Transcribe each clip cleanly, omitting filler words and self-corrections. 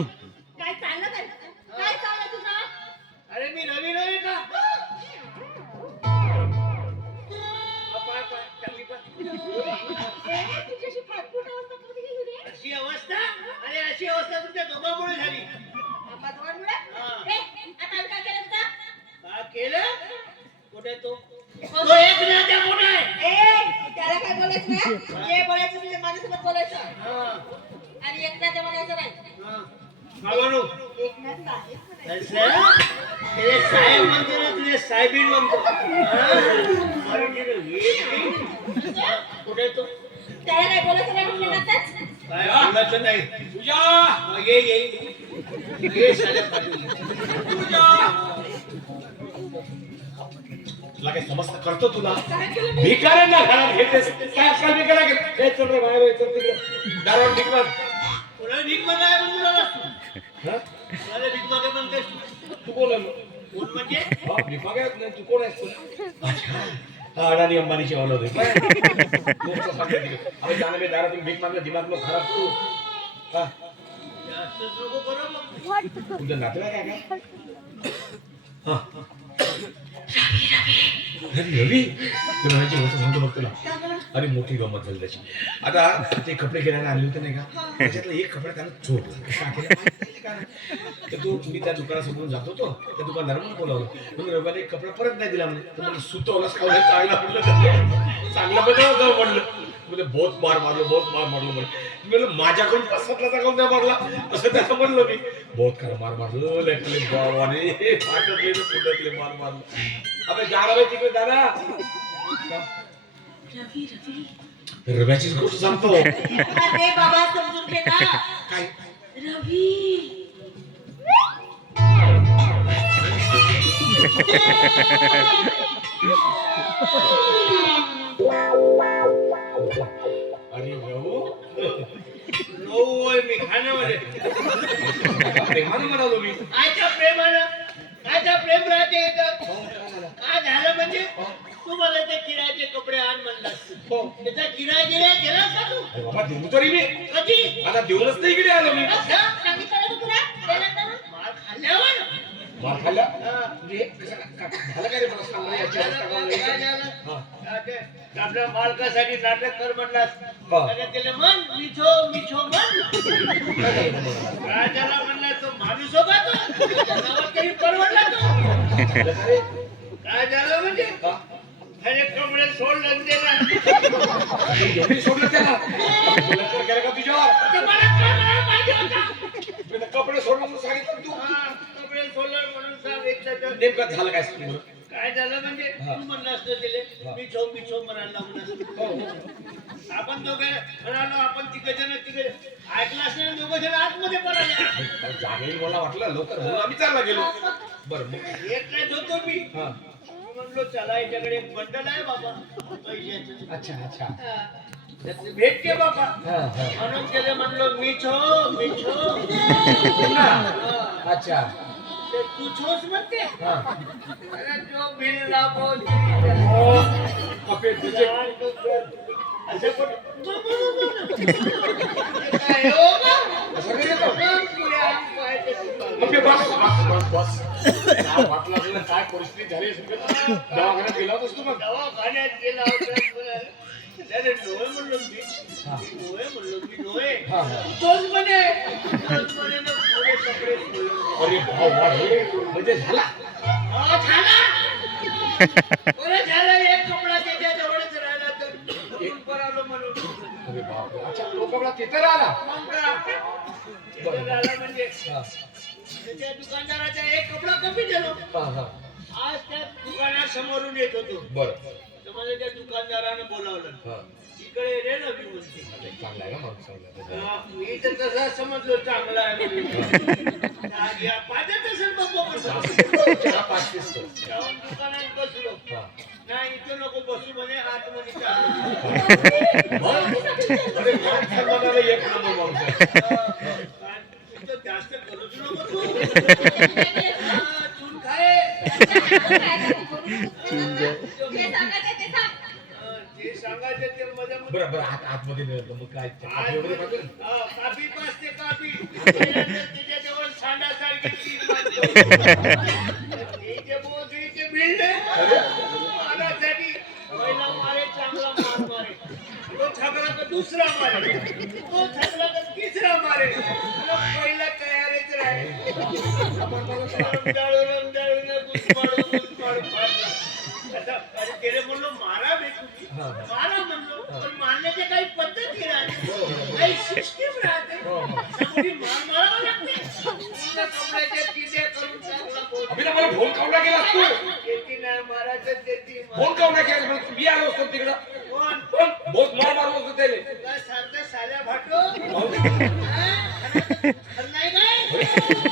काय चाललं काय काय चाललं तुझं? अरे मी रवी रवी का पाय पाय चालली पाय तुझ्याशी फाटफूट अवस्था कधी गेली रे? अशी अवस्था अरे अशी अवस्था तुमच्या दोघांमुळे झाली बाबा दोनमुळे? हा. आता काय केलं तुझं? का केलं कुठे तो एक ना त्या कोण आहे त्याला काय बोलायचं ना? जे बोलायचं तुझ्या माझ्यासोबत बोलायचं हा आणि एकट्याच्या म्हणायचं नाही. हा बाबांनो एकनाथ साहेब म्हणायचं. असं ते साहेब म्हणतो ना तुझे साहेबीन म्हणतो अरे ठीक आहे कुठे तो त्याला काय बोलायचं नाही म्हटलं ना त्याच? काय बोलायचं नाही तुझ्या ये साल्या पाठवली तुला काय समजतं करतो तुला काय केलं मी? भिकाऱ्यांना घरात घेतेस काय आजकाल भिकाऱ्या घेत हे चल रे बाहेर चल तिकडे दारावर भीक माग कोणाला भीक मागाय म्हणून तुला हा? कोणाला भीक मागाय म्हणतेस तू बोल कोण म्हणजे भीक मागायच नाही तू कोण आहेस तू हा अडाणी अंबानीची औलाद आहे अरे जाणे मी दारातून भीक मागलं दिमाग मग खराब तू हा जास्तच नको करू मग तुझं नातेवाईक आहे का हा रवी तुला माझी गोष्ट सांगतो बघ तुला अरे मोठी गंमत झाली त्याची आता ते कपडे घेण्याला आणले होते नाही का त्याच्यातलं एक कपडा त्याला चोरला का केलं माहिती का? तर तू मी त्या दुकानासमोरून जात होतो त्या दुकानदार म्हणून बोलावलं म्हणून रविवारी एक कपडा परत नाही दिला म्हणजे तर मला सुतवलाच खावलं चांगला म्हटलं चांगला बदल जाऊ म्हणलं म्हणजे बहुत मार मारलो म्हणलं माझ्याकडून पसरला जाऊन नाही मारला असं त्याचं म्हणलं मी बहुत खरं मार मारलं लेटले बाबाने फाटत गेलं फुटतले मार मारलं अबे जाणार आहे तिकडे जाना रवी रवी रव्याचीच गोष्ट सांगतो अरे बाबा समजून घे ना. काय रवी अरे भाऊ होय मी खाण्यामध्ये प्रेमानं म्हणालो मी आयच्या प्रेम राहते इथं काय झालं म्हणजे तू मला ते किरायाचे कपडे आण म्हणलास त्याचा किराया गेला का तू अरे बाबा देऊ तरी मी कधी आता देऊनच नाही इकडे आलो मी असं? सांगितलं ना तुला देणार ना? मार खाल्ल्यावर मार खाल्ला हा. म्हणजे झालं काय रे मला सांग रे, याची अवस्था काय काय झाली? झालं? हा. हा, ते आपल्या मालकासाठी नाटक कर म्हणलास हा. आणि त्याला म्हण मिठो म्हण काय झालं तुम्हाला? राजाला म्हणला तो माणूस होता तो जनावर तरी परवडला तो झालं का रे? काय झालं म्हणजे हा? त्याने कपडे सोडलं आणि त्याला एवढी सोडलं त्याला बलात्कार केला का तुझ्यावर ते मला काय करायला पाहिजे होता मी तर कपडे सोडलं म्हणून सांगितलं तू हा, कपडे सोडलं म्हणून सांगितलं तर नेमकं झालं काय सांग बरं? काय झालं म्हणजे हा. तू म्हणलं असतं तिले हा. मिठो म्हणायला लागून असतं हो, हो. आपण दोघे म्हणालो आपण तिघ ऐकलं असणार दोघं जण आतमध्ये पडाले जागेल मला वाटलं लवकर म्हणून आम्ही चालला गेलो बरं मग एकटाच होतो मी हा म्हणलो चला याच्याकडे एक बंडल आहे बाबा पैशाचं अच्छा हा. त्याचं भेटते बाबा हा हा म्हणून त्याला म्हणलो मिठो हा. अच्छा ते तू छोस म्हणते हा अरे जो भिडला बोल अबे तुझे असं पण काय हो का? असं नाही येतो पुऱ्या पायाच्या तुला. अबे बस काय वाटलं आपल्याला काय परिस्थिती झाली असेल का? दवाखान्यात गेला होतास तू मग दवाखान्यात गेला होता त्याने डोळे म्हणलो मी हा. डोळे हा, हा. तोच म्हणे ना पुढे कपडे सोडले. अरे भाऊ रे म्हणजे झाला झाला बरं झालं एक कपडा त्याच्या जवळच राहिला तर एक परालो म्हणून अरे बाप अच्छा तो कपडा तिथे राहिला मग का? तिथं झालं म्हणजे हा त्या दुकानदाराचा एक कपडा कमी दिलो हा हा आज त्या दुकानासमोरून येत होतो बरं तर मला त्या दुकानदारानं बोलावलं हा इकडे रे ना मी म्हणते अरे चांगला आहे ना माणूस चांगला आहे. हा, मी तर तसा समजलो चांगला आहे म्हणून. या पाहत असेल बाबा चहा पाच दिसतो. जाऊन दुकानात बसलो हा. नाही इथं नको बसू म्हणे आतमध्ये चाललो. अरे मान सन्मानाला एक नंबर माणूस आहे. इथं जास्त करूच नको तू हा, चून खाय ते सांगायचं ते मजा बरं बरं आतमध्ये नाही मग काय चहा वगैरे पाहिजे? काफी पाचते काफी त्याच्या बिल्ड मारासाठी पहिला मारे चांगला मार मारे तो थकला तर दुसरा मारे तो थकला तर तिसरा मारे पहिला तयारीच राहील अरे त्याला म्हणलो मारा भेटू मारा म्हणलो पण मारण्याच्या काही पद्धती राहते काही सिस्टीम राहते त्यामुळे मार मारावा लागते पूर्ण कपड्याच्या किल्ल्या करून चांगला अभिला मला फोन कावला केला तू शेती नाही मारायचं शेती फोन कावला केला मी आलो असतो तिकडं कोण पण बहुत मार मारलो होतो त्याने काय सांगता साल्या भाटो नाही काय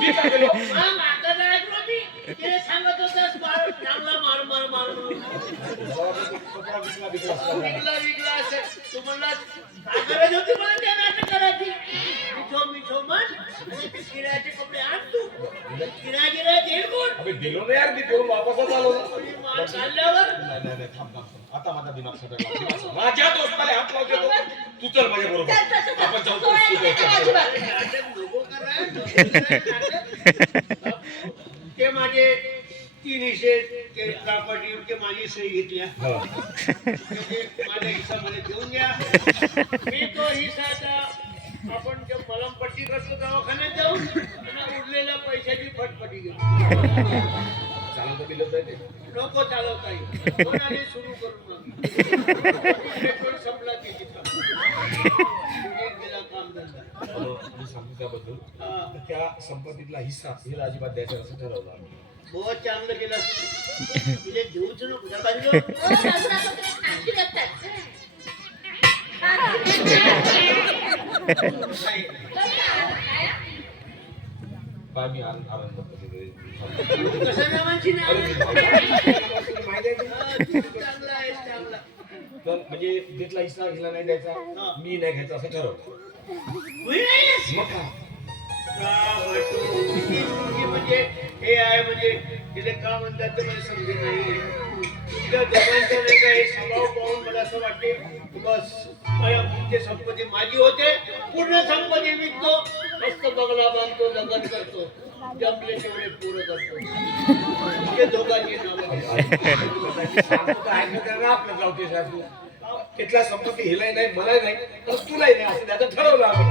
मी काय केलो मग आता ऐकलो मी ते सांगत होतास मार चांगला मार मार मार विकला विकला असं तू म्हणला गरज होती मला त्या नाटक करायची मिठो मिठो म्हण आणि ते किरायाचे कपडे आण तू किराया गिराया देईल कोण अबे दिलो ना यार मी देऊन वापसच आलो कोणी मार काढल्यावर नाही थांब आता माझा दिमाग सटकला माझ्या दोस्ताला हात लावतो तू चल माझ्या बरोबर आपण जाऊ नाटक नको करा ते माझे 3 हिस्से ते प्रॉपर्टीवर ते माझी सही घेतल्या माझ्या हिस्सामध्ये देऊन द्या मी तो हिस्सा आता आपण जे मलमपट्टी करतो दवाखान्यात जाऊन आणि उरलेल्या पैशाची फटफटी घेऊ चालवता बिलत आहे ते नको चालवता येईल कोणाने सुरू करून मग पेट्रोल संपला की तिथं गेला काम धंदा मी सांगतो त्याबद्दल हा. तर त्या संपत्तीतला हिस्सा हिला अजिबात द्यायचा असं ठरवलं आम्ही बहुत चांगलं केलं तुझे देऊच नको त्या बाजूला काय मी आनंद कसं नावांची नाव माहिती आहे चांगला आहे चांगला तर म्हणजे तिथला हिस्सा हिला नाही द्यायचा मी नाही घ्यायचा असं ठरवलं मग काय म्हणजे हे आहे म्हणजे तिथे का म्हणतात ते मला समजे नाही तुमच्या दोघांचं नाही का हे स्वभाव पाहून मला असं वाटते बस मला मुख्य संपत्ती माझी होते पूर्ण संपत्ती विकतो मस्त बंगला बांधतो लग्न करतो जमले तेवढे पुरं करतो ते दोघांची नावं आपलं जाऊ ते सासू तिथला संपत्ती हिलाही नाही मलाही नाही तर तुलाही नाही असं त्याचं ठरवलं आपण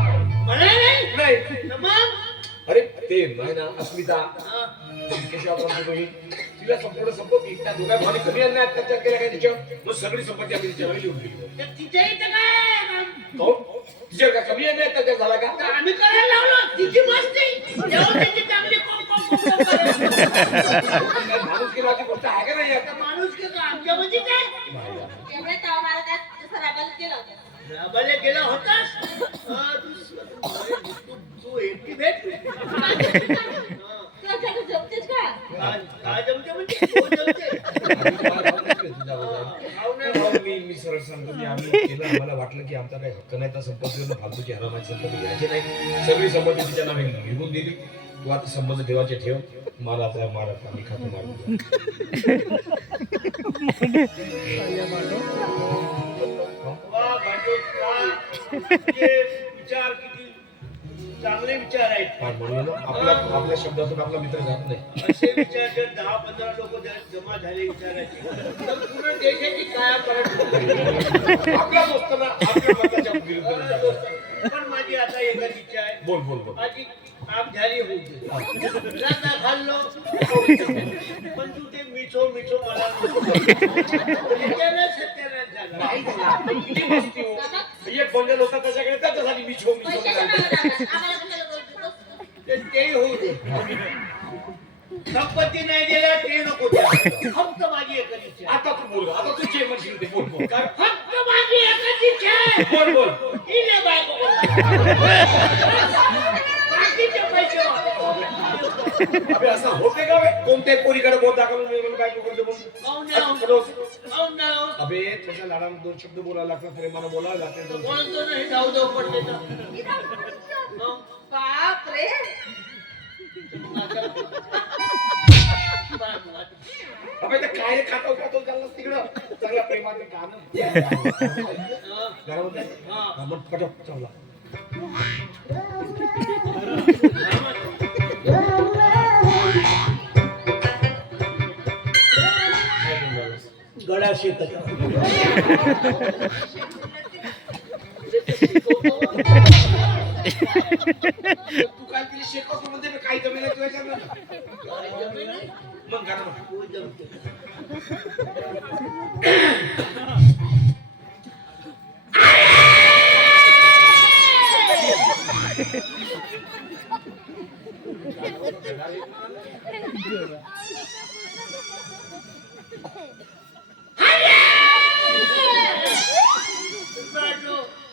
मला नाही नाही मग अरे ते नाही ना अस्मिता हा. तिला संपूर्ण संपत्ती त्या दोघा भावाने कमी अन्याय अत्याचार केला काय तिच्यावर मग सगळी संपत्ती आम्ही तिच्यावर लिहून दिली तर तिच्या इथं काय काहून? तिच्यावर का कमी अन्याय अत्याचार झाला का तर आम्ही करायला लावलो तिची मस्ती तेव्हा त्याची चांगली माणूस केला गोष्ट आहे का नाही आता माणूस का आमच्या म्हणजे काय एवढ्या ताव मारत आहेत, जसं राबायला गेला होता. राबाला गेला होतास तू एकटी भेट तुला त्याला जमतेच का? काय जमते म्हणजे तो जमते मी सरळ सांगतो मी आम्ही केलं आम्हाला वाटलं की आमचा काही हक्क नाही तर संपत्तीवर फालतूची हरामाची संपत्ती घ्यायची नाही सगळी संपत्ती तिच्या नावे लिहून दिली तू आता संबंध ठेवायचे ठेव मारा आम्ही खातो मारू वा भांडू का म्हणजे विचार किती चांगले विचार आहेत म्हणून आपल्या शब्दातून आपला मित्र जात नाही असे विचार जर 10-15 लोक जमा झाले विचारायचे तर पूर्ण देशाची काय आपला दोस्त ना आपल्या मताच्या विरुद्ध पण माझी आता एकच इच्छा आहे बोल माझी आग झाली होऊ दे रस्ता खाल्लो पण तू ते मिठो मला सत्यानाश झाला नाही झाला. किती मस्ती हो. एक बंडल होता त्याच्याकडे त्याच्यासाठी मिछो पैशाच्या मागं लागला. आम्हाला कशाला बोलतो? तेही होऊ दे संपत्ती नाही दिल्या ते नको द्या फक्त माझी एकच इच्छा आहे. आता तू बोल आता तू जे म्हणशील ते बोल काय फक्त माझी एकच इच्छा आहे बोल इले बायको बाकीचे पैसे वापरा. अबे असं होते का बे? कोणत्याही पोरीकडे बोट दाखवून मी म्हणून बायको करतो म्हणून काहून असं नाही कुठं होतं? काहून नाही होत? अबे त्याच्या लाडाला 2 शब्द बोलायला लागतात प्रेमानं बोलायला लागतात बोलतो नाही धाव पडले तर मग बाप रे. अबे ते काय रे खातो चाललं तिकडं चांगला प्रेमाचं गाणं घरामध्ये हा. मग पटक चांगला हा. शेत तू काय तिला शेकवतो म्हणते मी काही जमीन आहे तुझ्या मग गाणं म्हण.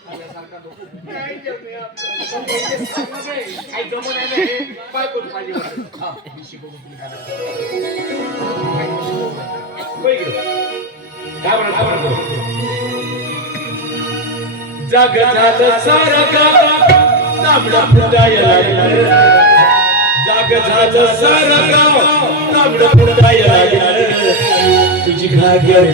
काही जमे काही जमून आहे ना हे काय करू पाहिजे हा, मी शिकवतो तुम्ही गाणं. होय की नाही? काय म्हणा जाग झालं सारं गाव तांबडा फुटायला जाग झालं सारं गाव तांबडा फुटायला तुझी घागर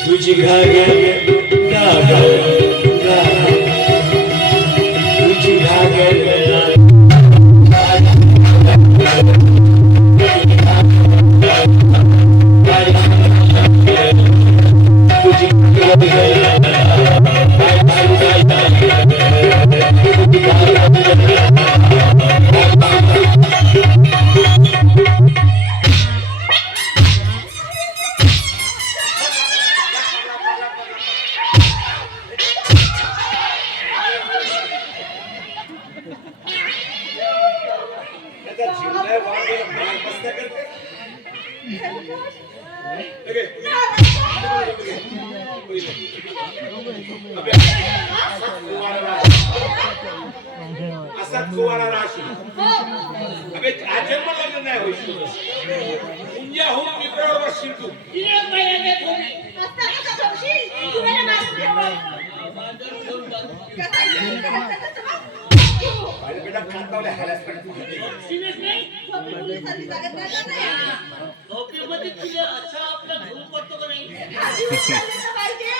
तुझी घागर असा कुवारा राशी अबे आजन्म लग्न नाही होईल उंजा हो मित्रावर बसशील तू कसा माझ्या बेटा कांतावल्या हायलाच पाहिजे. सिरियस नाही झोपी पोलिसांनी जागेत काय करणार? झोपेमध्ये तुझ्या असा आपला धूम पडतो का नाही आधी उचललं पाहिजे.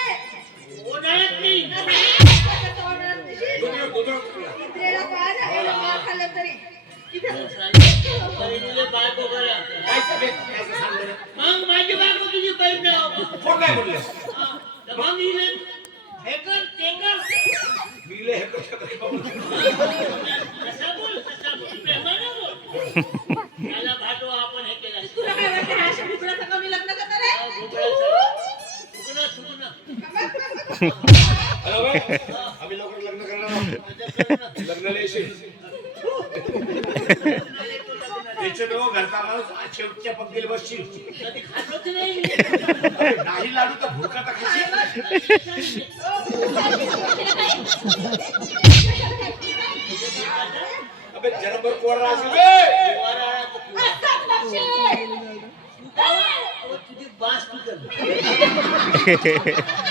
उन्हाळ्यात नाही त्याचं order दिली. इत्रेला पाहा ना, एवढं मार खाल्लं तरी. बहिणीला बायको करा काय सगळे असं सांगलं मग माझी बायको तुझी बहीण नाही कोण काय बोलले मग हिने हे कर ते कर मीले हे कशा काय कसा बोल प्रेमाने बोल त्याला भाटो आपण हे केलं तुला काय वाटतं हा अशा बुकड्याचं कमी लग्न करणार आहे? चुकणं अरे बाई, आम्ही लवकर लग्न करणार आहोत. लग्नाला येशील त्याच्या दोघं घरचा माणूस आज शेवटच्या पंक्तीला बसशील. कधी खातोच नाही नाही लाडू तर भुरका टाकायची. अबे जन्मभर कोरा असेल बे. असंच बघशील. तुझी बास तू कर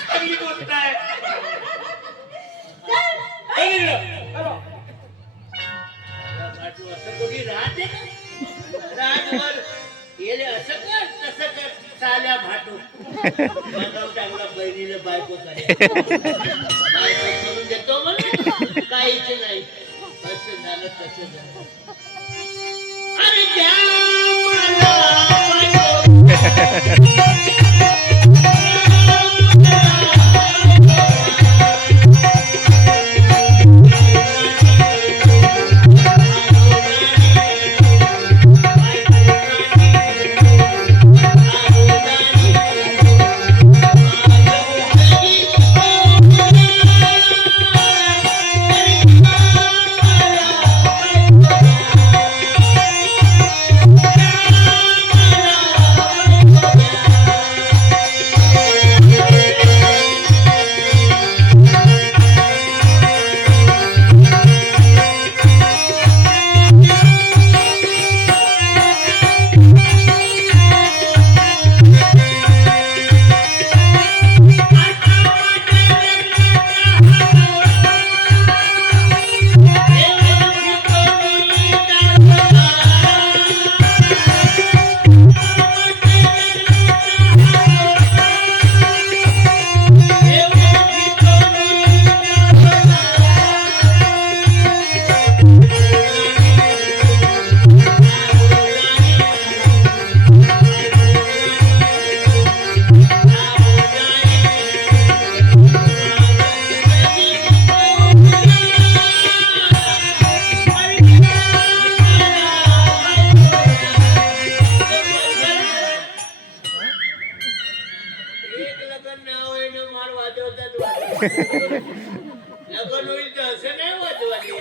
चांगली गोष्ट आहे. हे इकडं. हॅलो. भाटू असं कोणी राहते का राजवर येले असं कर तसं कर चाल्या भाटू बघाव टाकला बहिणीला बायको करे बायको करून देतो म्हणून काहीच नाही असं झालं तसं झालं अरे द्या मला लगन होईल तर असं नाही वाजवाली